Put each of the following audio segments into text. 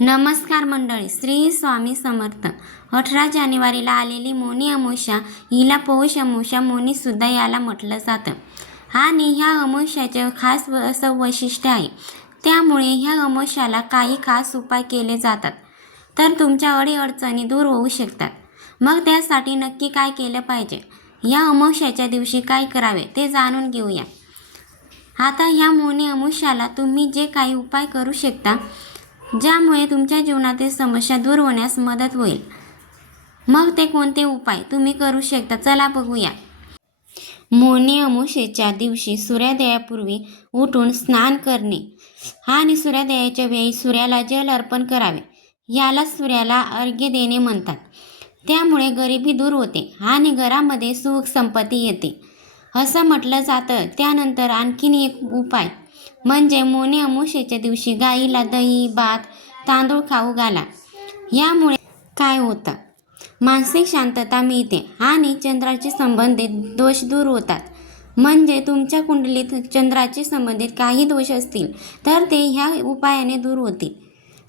नमस्कार मंडळी, श्री स्वामी समर्थ. 18 जानेवारीला आलेली मौनी अमावस्या हिला पौष अमावस्या मौनीसुद्धा याला म्हटलं जातं. आणि ह्या अमावस्याचे खास असं वैशिष्ट्य आहे. त्यामुळे ह्या अमावस्याला काही खास उपाय केले जातात, तर तुमच्या अडीअडचणी दूर होऊ शकतात. मग त्यासाठी नक्की काय केलं पाहिजे, या अमावस्याच्या दिवशी काय करावे ते जाणून घेऊया. आता ह्या मौनी अमावस्याला तुम्ही जे काही उपाय करू शकता, ज्यामुळे तुमच्या जीवनातील समस्या दूर होण्यास मदत होईल. मग ते कोणते उपाय तुम्ही करू शकता, चला बघूया. मौनी अमावस्येच्या दिवशी सूर्योदयापूर्वी उठून स्नान करणे आणि सूर्योदयाच्या वेळी सूर्याला जल अर्पण करावे. याला सूर्याला अर्घ्य देणे म्हणतात. त्यामुळे गरिबी दूर होते आणि घरामध्ये सुख संपत्ती येते असं म्हटलं जातं. त्यानंतर आणखीन एक उपाय म्हणजे मौनी अमावस्येच्या दिवशी गाईला दही, भात, तांदूळ खाऊ घाला. यामुळे काय होतं, मानसिक शांतता मिळते आणि चंद्राशी संबंधित दोष दूर होतात. म्हणजे तुमच्या कुंडलीत चंद्राशी संबंधित काही दोष असतील तर ते ह्या उपायाने दूर होतील.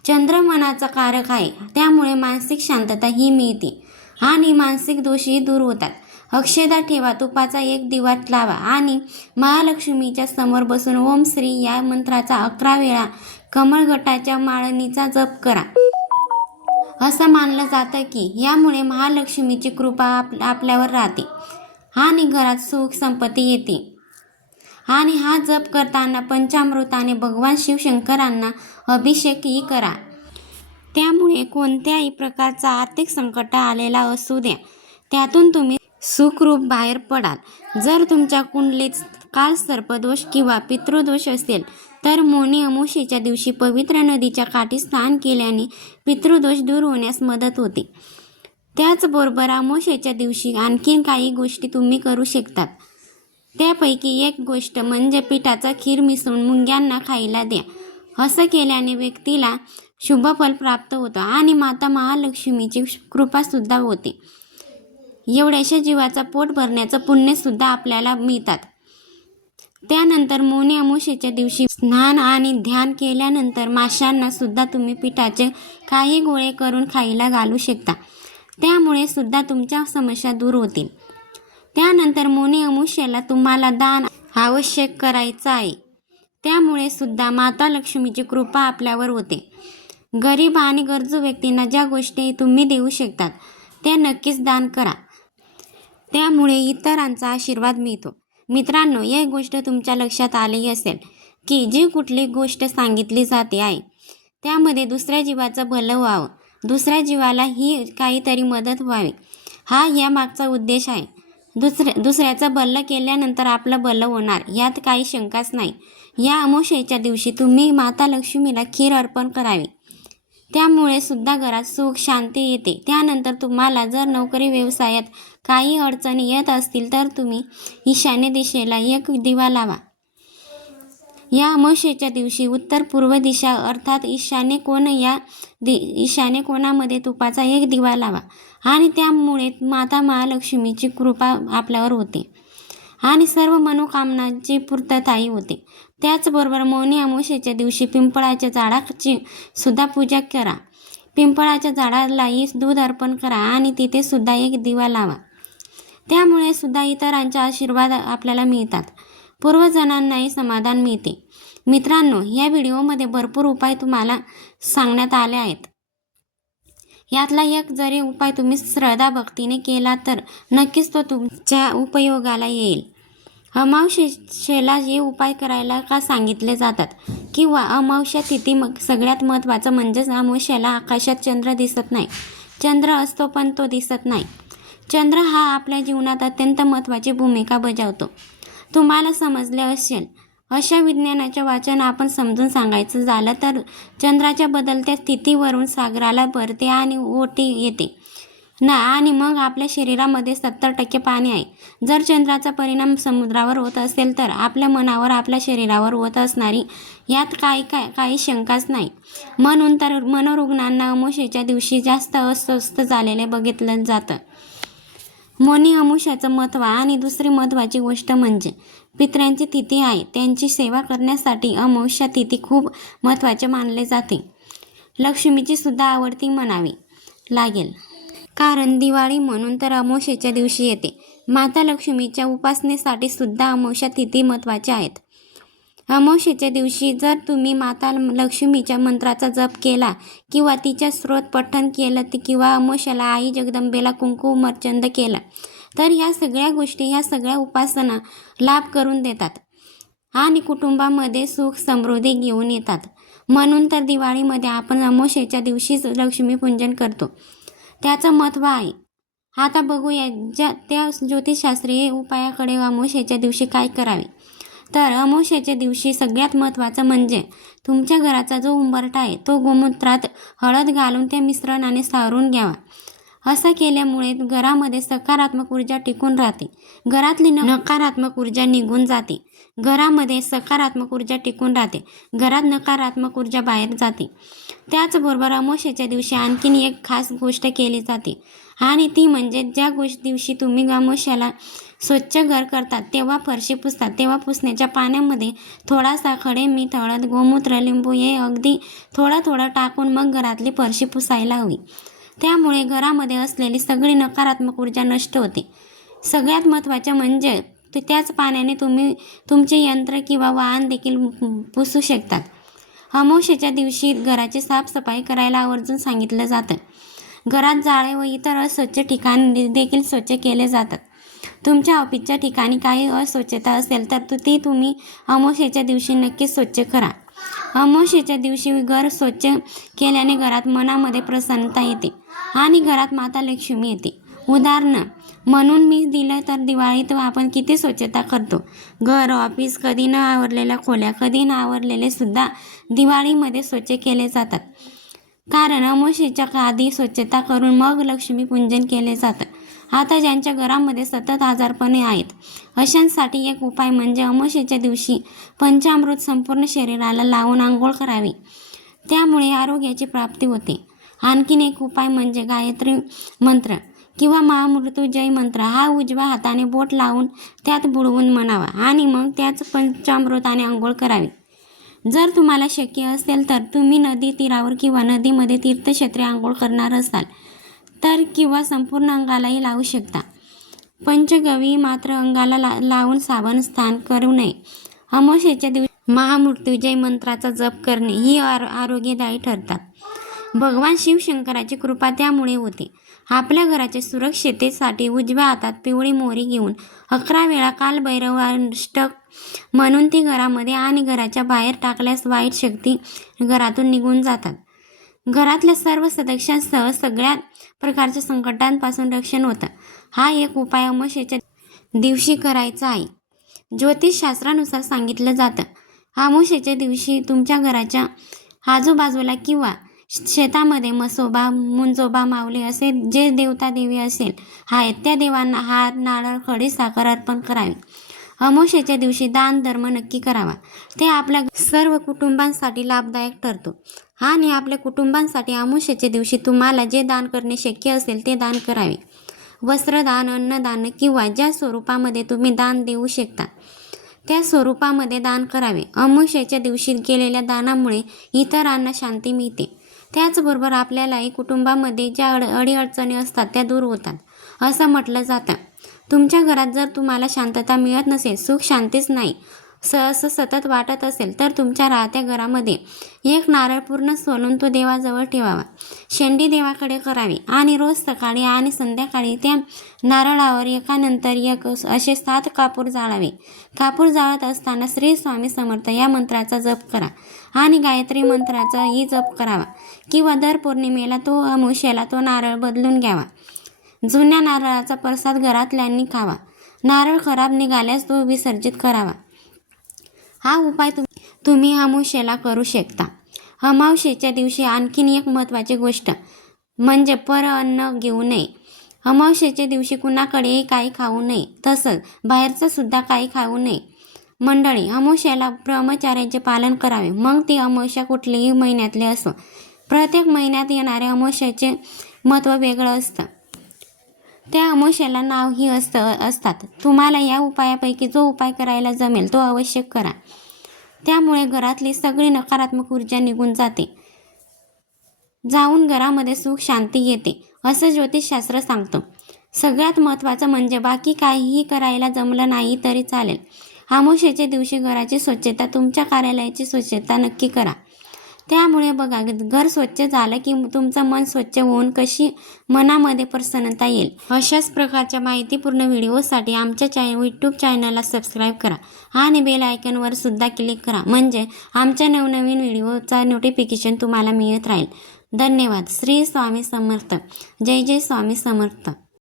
चंद्र मनाचा कारक आहे, त्यामुळे मानसिक शांतता ही मिळते आणि मानसिक दोषही दूर होतात. अक्षता ठेवा, तुपाचा एक दिवा लावा आणि महालक्ष्मीच्या समोर बसून ओम श्री या मंत्राचा 11 वेळा कमळगटाच्या माळणीचा जप करा. असं मानलं जातं की यामुळे महालक्ष्मीची कृपा आपल्यावर राहते आणि घरात सुख संपत्ती येते. आणि हा जप करताना पंचामृताने भगवान शिवशंकरांना अभिषेकही करा. त्यामुळे कोणत्याही प्रकारचा आर्थिक संकट आलेला असू द्या, त्यातून तुम्ही सुखरूप बाहेर पडाल. जर तुमच्या कुंडलीत काल सर्पदोष किंवा पितृदोष असेल तर मौनी अमावस्येच्या दिवशी पवित्र नदीच्या काठी स्नान केल्याने पितृदोष दूर होण्यास मदत होते. त्याचबरोबर अमावस्येच्या दिवशी आणखीन काही गोष्टी तुम्ही करू शकतात. त्यापैकी एक गोष्ट म्हणजे पिठाचा खीर मिसळून मुंग्यांना खायला द्या. असं केल्याने व्यक्तीला शुभफल प्राप्त होतं आणि माता महालक्ष्मीची कृपासुद्धा होते. एवढ्याशा जीवाचा पोट भरण्याचं पुण्यसुद्धा आपल्याला मिळतात. त्यानंतर मौनी अमावस्येच्या दिवशी स्नान आणि ध्यान केल्यानंतर माशांना सुद्धा तुम्ही पिठाचे काही गोळे करून खायला घालू शकता. त्यामुळे सुद्धा तुमच्या समस्या दूर होतील. त्यानंतर मौनी अमावस्येला तुम्हाला दान आवश्यक करायचं आहे. त्यामुळे सुद्धा माता लक्ष्मीची कृपा आपल्यावर होते. गरीब आणि गरजू व्यक्तींना ज्या गोष्टी तुम्ही देऊ शकतात त्या नक्कीच दान करा. त्यामुळे इतरांचा आशीर्वाद मिळतो. मित्रांनो, एक गोष्ट तुमच्या लक्षात आली असेल की जी कुठली गोष्ट सांगितली जाते आहे त्यामध्ये दुसऱ्या जीवाचं भलं व्हावं, दुसऱ्या जीवाला ही काहीतरी मदत व्हावी, हा यामागचा उद्देश आहे. दुसऱ्याचं भलं केल्यानंतर आपलं भलं होणार, यात काही शंकाच नाही. या अमावस्येच्या दिवशी तुम्ही माता लक्ष्मीला खीर अर्पण करावे. त्यामुळे सुद्धा घरात सुख शांती येते. त्यानंतर तुम्हाला जर नोकरी व्यवसायात काही अडचणी येत असतील तर तुम्ही ईशान्य दिशेला एक दिवा लावा. या अमावस्येच्या दिवशी उत्तर पूर्व दिशा अर्थात ईशान्य कोण या ईशान्य कोणामध्ये तुपाचा एक दिवा लावा आणि त्यामुळे माता महालक्ष्मीची कृपा आपल्यावर होते आणि सर्व मनोकामनांची पूर्तताही होते. त्याचबरोबर मौनी अमावस्येच्या दिवशी पिंपळाच्या झाडाची सुद्धा पूजा करा. पिंपळाच्या झाडालाही दूध अर्पण करा आणि तिथे सुद्धा एक दिवा लावा. त्यामुळे सुद्धा इतरांचा आशीर्वाद आपल्याला मिळतात. पूर्वजनांनाही समाधान मिळते. मित्रांनो, या व्हिडिओमध्ये भरपूर उपाय तुम्हाला सांगण्यात आले आहेत. यातला एक जरी उपाय तुम्ही श्रद्धा भक्तीने केला तर नक्कीच तो तुमच्या उपयोगाला येईल. अमावस्येला हे उपाय करायला का सांगितले जातात किंवा अमावस्या तिथी सगळ्यात महत्त्वाचं म्हणजेच अमावस्येला आकाशात चंद्र दिसत नाही. चंद्र असतो पण तो दिसत नाही. चंद्र हा आपल्या जीवनात अत्यंत महत्त्वाची भूमिका बजावतो. तुम्हाला समजले असेल. अशा विज्ञानाचे वाचन आपण समजून सांगायचं झालं तर चंद्राच्या बदलत्या स्थितीवरून सागराला भरते आणि ओटी येते ना, आणि मग आपल्या शरीरामध्ये 70% पाणी आहे. जर चंद्राचा परिणाम समुद्रावर होत असेल तर आपल्या मनावर आपल्या शरीरावर होत असणारी यात काही शंकाच नाही. म्हणून तर मनोरुग्णांना अमावस्येच्या दिवशी जास्त अस्वस्थ झालेले बघितलं जातं. मौनी अमावस्येचं महत्त्व आणि दुसरी महत्त्वाची गोष्ट म्हणजे पितरांची तिथी आहे, त्यांची सेवा करण्यासाठी अमावस्या तिथी खूप महत्त्वाचे मानले जाते. लक्ष्मीची सुद्धा आवडती म्हणावी लागेल. कारण दिवाळी म्हणून तर अमावस्येच्या दिवशी येते. माता लक्ष्मीच्या उपासनेसाठी सुद्धा अमावस्या तिथी महत्त्वाची आहेत. अमावस्येच्या दिवशी जर तुम्ही माता लक्ष्मीच्या मंत्राचा जप केला किंवा तिच्या स्तोत्र पठण केलं किंवा अमावस्येला आई जगदंबेला कुंकुमार्चन केलं तर ह्या सगळ्या गोष्टी, ह्या सगळ्या उपासना लाभ करून देतात आणि कुटुंबामध्ये सुख समृद्धी घेऊन येतात. म्हणून तर दिवाळीमध्ये आपण अमावस्येच्या दिवशीच लक्ष्मीपूजन करतो. त्याचं महत्त्व आहे. आता बघूया त्या ज्योतिषशास्त्रीय उपायाकडे. अमावस्येच्या दिवशी काय करावे तर अमावस्येच्या दिवशी सगळ्यात महत्त्वाचं म्हणजे तुमच्या घराचा जो उंबरठा आहे तो गोमूत्रात हळद घालून त्या मिश्रणाने सारून घ्यावा. असं केल्यामुळे घरामध्ये सकारात्मक ऊर्जा टिकून राहते. घरातली नकारात्मक ऊर्जा निघून जाते. घरामध्ये सकारात्मक ऊर्जा टिकून राहते. घरात नकारात्मक ऊर्जा बाहेर जाते. त्याचबरोबर अमावस्येच्या दिवशी आणखीन एक खास गोष्ट केली जाते आणि ती म्हणजे ज्या दिवशी तुम्ही अमावस्येला स्वच्छ घर करतात तेव्हा फरशी पुसतात तेव्हा पुसण्याच्या पाण्यामध्ये थोडासा खडे मीठ, हळद, गोमूत्र, लिंबू हे अगदी थोडं टाकून मग घरातली फरशी पुसायला हवी. त्यामुळे घरामध्ये असलेली सगळी नकारात्मक ऊर्जा नष्ट होते. सगळ्यात महत्त्वाचं म्हणजे त्याच पाण्याने तुम्ही तुमचे यंत्र किंवा वाहन देखील पुसू शकतात. अमावस्येच्या दिवशी घराची साफसफाई करायला आवर्जून सांगितलं जातं. घरात जाळे व इतर अस्वच्छ ठिकाण देखील स्वच्छ केले जातात. तुमच्या ऑफिसच्या ठिकाणी काही अस्वच्छता असेल तर ती तुम्ही अमावस्येच्या दिवशी नक्की स्वच्छ करा. अमावस्येच्या दिवशी घर स्वच्छ केल्याने घरात मनामध्ये प्रसन्नता येते आणि घरात माता लक्ष्मी येते. उदाहरण म्हणून मी दिलं तर दिवाळीत आपण किती स्वच्छता करतो. घर, ऑफिस, कधी न आवरलेल्या खोल्या, कधी न आवरलेले सुद्धा दिवाळीमध्ये स्वच्छ केले जातात. कारण अमावस्येच्या आधी स्वच्छता करून मग लक्ष्मीपूजन केले जातं. आता ज्यांच्या घरामध्ये सतत आजारपणे आहेत अशांसाठी एक उपाय म्हणजे अमावस्येच्या दिवशी पंचामृत संपूर्ण शरीराला लावून आंघोळ करावी. त्यामुळे आरोग्याची प्राप्ती होते. आणखीन एक उपाय म्हणजे गायत्री मंत्र किंवा महामृत्युंजय मंत्र हा उजव्या हाताने बोट लावून त्यात बुडवून म्हणावा आणि मग त्याच पंचामृताने आंघोळ करावी. जर तुम्हाला शक्य असेल तर तुम्ही नदी तीरावर किंवा नदीमध्ये तीर्थक्षेत्री आंघोळ करणार असाल तर किंवा संपूर्ण अंगालाही लावू शकता. पंचगव्य मात्र अंगाला लावून साबण स्नान करू नये. अमावस्येच्या दिवशी महामृत्युंजय मंत्राचा जप करणे ही आरोग्यदायी ठरतात. भगवान शिवशंकराची कृपा त्यामुळे होते. आपल्या घराच्या सुरक्षिततेसाठी उजव्या हातात पिवळी मोहरी घेऊन 11 वेळा कालभैरव अष्टक म्हणून ती घरामध्ये आणि घराच्या बाहेर टाकल्यास वाईट शक्ती घरातून निघून जातात. घरातल्या सर्व सदस्यांसह सगळ्या प्रकारच्या संकटांपासून रक्षण होतं. हा एक उपाय अमावस्येच्या दिवशी करायचा आहे. ज्योतिषशास्त्रानुसार सांगितलं जातं अमावस्येच्या दिवशी तुमच्या घराच्या आजूबाजूला किंवा शेतामध्ये मसोबा, मुंजोबा, माऊली असे जे देवता देवी असेल आहेत त्या देवांना हार, नारळ, खडीसाखर अर्पण करावे. अमावस्येच्या दिवशी दान धर्म नक्की करावा. ते आपल्या सर्व कुटुंबांसाठी लाभदायक ठरतो आणि आपल्या कुटुंबांसाठी अमावस्येच्या दिवशी तुम्हाला जे दान करणे शक्य असेल ते दान करावे. वस्त्रदान, अन्नदान किंवा ज्या स्वरूपामध्ये तुम्ही दान देऊ शकता त्या स्वरूपामध्ये दान करावे. अमावस्येच्या दिवशी केलेल्या दानामुळे इतरांना शांती मिळते. त्याचबरोबर आपल्यालाही कुटुंबामध्ये ज्या अडीअडचणी असतात त्या दूर होतात असं म्हटलं जातं. तुमच्या घरात जर तुम्हाला शांतता मिळत नसेल, सुख शांतीच नाही असं सतत वाटत असेल तर तुमच्या राहत्या घरामध्ये एक नारळ पूर्ण सोलून तो देवाजवळ ठेवावा. शेंडी देवाकडे करावी आणि रोज सकाळी आणि संध्याकाळी त्या नारळावर एकानंतर एक असे 7 कापूर जाळावे. कापूर जाळत असताना श्री स्वामी समर्थ या मंत्राचा जप करा आणि गायत्री मंत्राचाही जप करावा किंवा दर पौर्णिमेला अमावस्येला तो नारळ बदलून घ्यावा. जुन्या नारळाचा प्रसाद घरातल्यांनी खावा. नारळ खराब निघाल्यास तो विसर्जित करावा. हा उपाय तुम्ही अमावस्येला करू शकता. अमावस्येच्या दिवशी आणखीन एक महत्त्वाची गोष्ट म्हणजे अन्न घेऊ नये. अमावस्येच्या दिवशी कुणाकडेही काही खाऊ नये, तसंच बाहेरचं सुद्धा काही खाऊ नये. मंडळी, अमावस्येला ब्रह्मचर्याचे पालन करावे. मग ती अमावस्या कुठलीही महिन्यातली असो. प्रत्येक महिन्यात येणाऱ्या अमावस्येचे महत्त्व वेगळं असतं. त्या अमावस्येला नावही असतात. तुम्हाला या उपायापैकी जो उपाय करायला जमेल तो अवश्य करा. त्यामुळे घरातली सगळी नकारात्मक ऊर्जा निघून जाते. जाऊन घरामध्ये सुख शांती येते असं ज्योतिषशास्त्र सांगतं. सगळ्यात महत्त्वाचं म्हणजे बाकी काहीही करायला जमलं नाही तरी चालेल. अमावस्येच्या दिवशी घराची स्वच्छता, तुमच्या कार्यालयाची स्वच्छता नक्की करा. त्यामुळे बघा, घर स्वच्छ झालं की तुमचं मन स्वच्छ होऊन कशी मनामध्ये प्रसन्नता येईल. अशाच प्रकारच्या माहितीपूर्ण व्हिडिओसाठी आमच्या यूट्यूब चॅनलला सबस्क्राईब करा आणि बेल आयकॉनवर सुद्धा क्लिक करा, म्हणजे आमच्या नवनवीन व्हिडिओचा नोटिफिकेशन तुम्हाला मिळत राहील. धन्यवाद. श्री स्वामी समर्थ. जय जय स्वामी समर्थ.